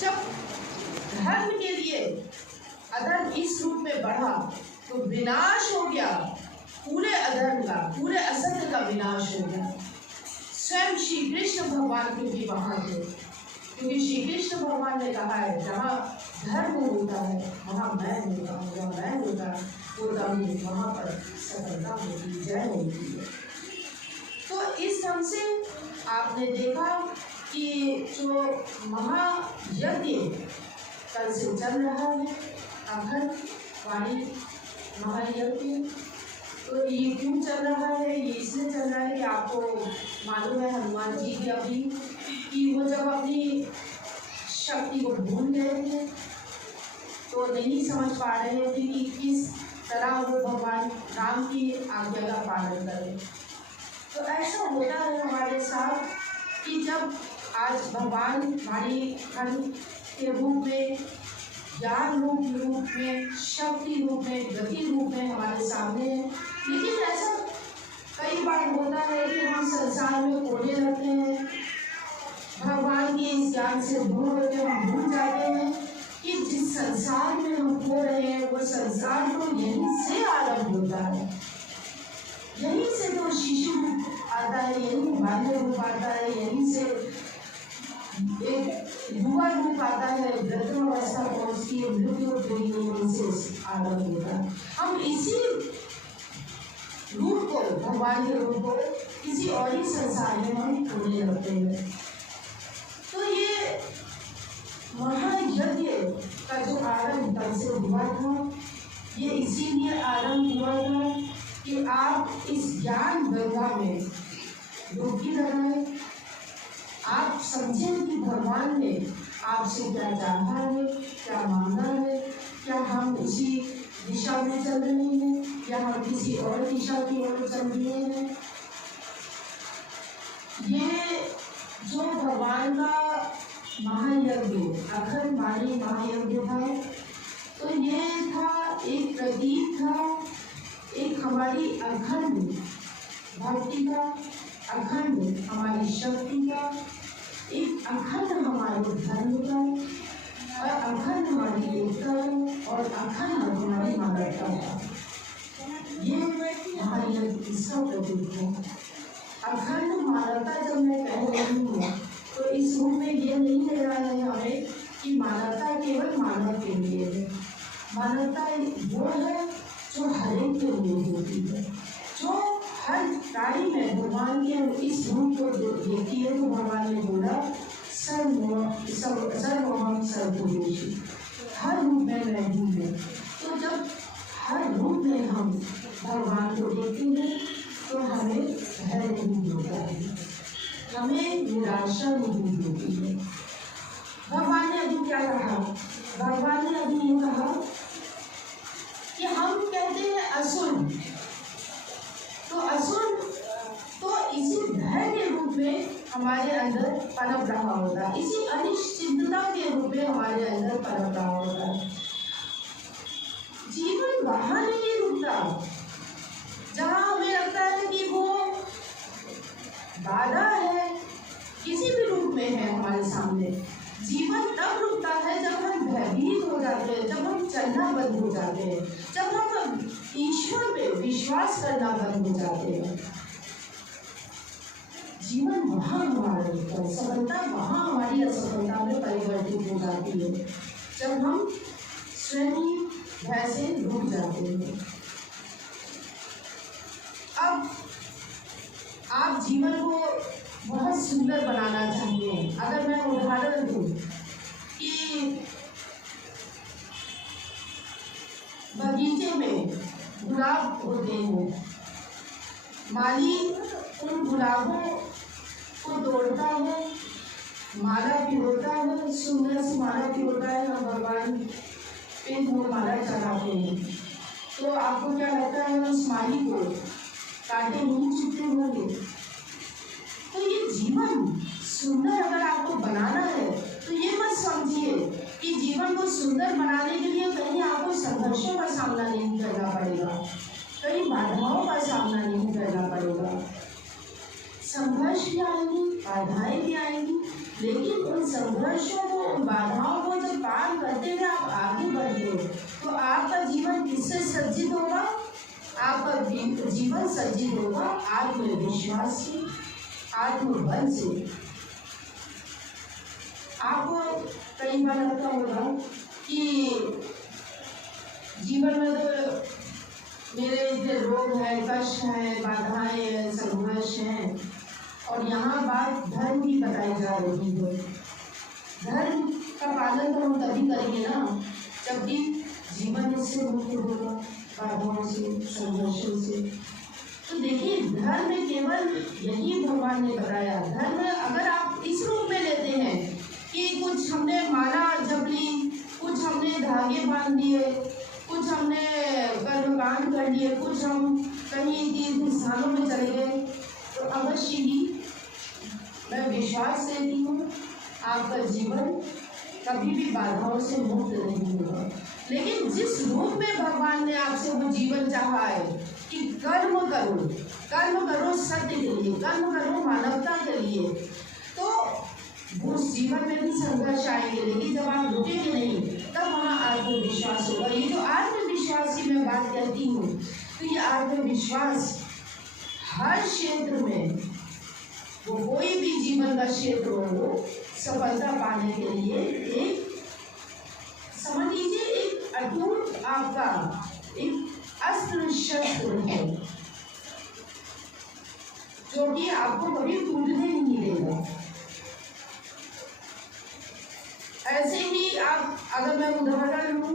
जब धर्म के लिए अधर्म इस रूप में बढ़ा तो विनाश हो गया, पूरे अधर्म का, पूरे असत्य का विनाश हो गया। स्वयं श्री कृष्ण भगवान क्योंकि वहाँ थे, क्योंकि श्री कृष्ण भगवान ने कहा है जहाँ धर्म होता है वहाँ मैं होता हूँ, जहाँ मैं होता हूँ वहाँ पर सफलता होती, जय होती है। तो इस ढंग से आपने देखा कि जो महायज्ञ कल से चल रहा है, अखंड वाणी महायज्ञ, तो ये क्यों चल रहा है? ये इसलिए चल रहा है कि आपको मालूम है हनुमान जी की अभी कि वो जब अपनी शक्ति को भूल गए थे तो नहीं समझ पा रहे थे कि किस तरह वो भगवान राम की आज्ञा का पालन करें। तो ऐसा होता है हमारे साथ कि जब आज भगवान हमारी खंड के रूप में, ज्ञान रूप में, शक्ति रूप में, गति रूप में हमारे सामने है, लेकिन ऐसा कई बार होता है कि हम संसार में खोने लगते हैं, भगवान के इस ज्ञान से दूर होकर हम भूल जाते हैं कि जिस संसार में हम खो रहे हैं वो संसार तो यहीं से आरंभ होता है, यहीं से तो शिशु आता है, यहीं बाल्य रूप आता है, यहीं से एक युवा रूप आता है, वृद्धावस्था पहुंचती है, मृत्यु से आरंभ होता है। हम इसी रूप को, भगवान के रूप को किसी और ही संसार में हम खोने लगते हैं। तो ये महायज्ञ का जो आरंभ कल से हुआ था, ये इसीलिए आरंभ हुआ था कि आप इस ज्ञान गंगा में डुबकी लगाएं, आप समझें कि भगवान ने आपसे क्या चाहा है, क्या मांगा है, क्या हम उसी दिशा में चल रहे हैं या हम किसी और दिशा की ओर चल रहे हैं। ये जो भगवान का महायज्ञ, अखंड वाणी महायज्ञ था, तो ये था एक प्रतीक था, एक हमारी अखंड भक्ति का, अखंड हमारी शक्ति का, एक अखंड हमारे धर्म का, और अखंड हमारी एकता और अखंड हमारी मानवता का। ये महायज्ञ इसका प्रतीक है। अखंड मानवता जब मैं कह रही हूँ तो इस रूप में ये नहीं ले रहा है हमें कि मानवता केवल मानव के लिए है। मानवता वो है जो हर एक के लिए होती है, जो हर प्राणी में भगवान के इस रूप को देखती है। तो भगवान ने बोला सर्वम सर्वभूतेषु, हर रूप में मैं हूँ। तो जब हर रूप में हम भगवान को देखते हैं तो हमें धैर्य नहीं होता है, हमें निराशा नहीं होती है। भगवान ने अभी क्या कहा? भगवान ने अभी ये कहा कि हम कहते हैं असुर, तो असुर तो इसी भय के रूप में हमारे अंदर पनप रहा होता है, इसी अनिश्चितता के रूप में हमारे अंदर पनप रहा होता है। जीवन वहाँ नहीं रुकता जहाँ हमें लगता है कि वो बाधा है, किसी भी रूप में है हमारे सामने। जीवन तब रुकता है जब हम भयभीत हो जाते हैं, जब हम चलना बंद हो जाते हैं, जब हम ईश्वर पे विश्वास करना बंद हो जाते हैं। जीवन वहाँ हमारा रुकता है, सफलता वहाँ हमारी असफलता में परिवर्तित हो जाती है, जब हम स्वयं ही भय से रुक जाते हैं। अब आप जीवन को बहुत सुंदर बनाना चाहते हैं। अगर मैं उदाहरण दूं कि बगीचे में गुलाब होते हैं, माली उन गुलाबों को तोड़ता है, माला पिरोता है, सुंदर सी माला पिरोता है, हम भगवान पे वो माला चढ़ाते हैं। तो आपको क्या लगता है उस माली को कांटे नहीं चुभते होंगे? तो ये जीवन सुंदर अगर आपको बनाना है तो ये मत समझिए कि जीवन को सुंदर बनाने के लिए कहीं आपको संघर्षों का सामना नहीं करना पड़ेगा, कई बाधाओं का सामना नहीं करना पड़ेगा। संघर्ष भी आएंगी, बाधाएं भी आएंगी, लेकिन उन संघर्षों को, उन बाधाओं आत्मविश्वास से, आत्मबल से। आपको कई बार लगता होगा कि जीवन में तो मेरे इतने रोग है, कष्ट है, बाधाएं हैं, संघर्ष हैं, और यहाँ बात धर्म की बताई जा रही है। धर्म का पालन तो हम तभी करेंगे ना जबकि जीवन इससे मुक्त होगा, बाधाओं से, संघर्षों से। तो देखिए, धर्म में केवल यही भगवान ने बताया। धर्म अगर आप इस रूप में लेते हैं कि कुछ हमने माला जप ली, कुछ हमने धागे बांध दिए, कुछ हमने कर्मकांड कर लिए, कुछ हम कहीं तीर्थ स्थानों में चले गए, तो अवश्य ही मैं विश्वास देती हूँ आपका जीवन कभी भी बाधाओं से मुक्त नहीं होगा। लेकिन जिस रूप में भगवान ने आपसे वो जीवन चाहा है कि कर्म करो सत्य के लिए, कर्म करो मानवता के लिए, तो उस जीवन में भी संघर्ष आएंगे, लेकिन जब आप रुकेंगे नहीं तब वहाँ आत्मविश्वास होगा। ये जो आत्मविश्वास की मैं बात कहती हूँ, तो ये आत्मविश्वास हर क्षेत्र में, वो कोई भी जीवन का क्षेत्र हो, सफलता पाने के लिए एक, समझ लीजिए, एक अटूट आपका एक अस्त्र शस्त्र है जो कि आपको कभी टूटने नहीं देगा। ऐसे ही आप, अगर मैं उदाहरण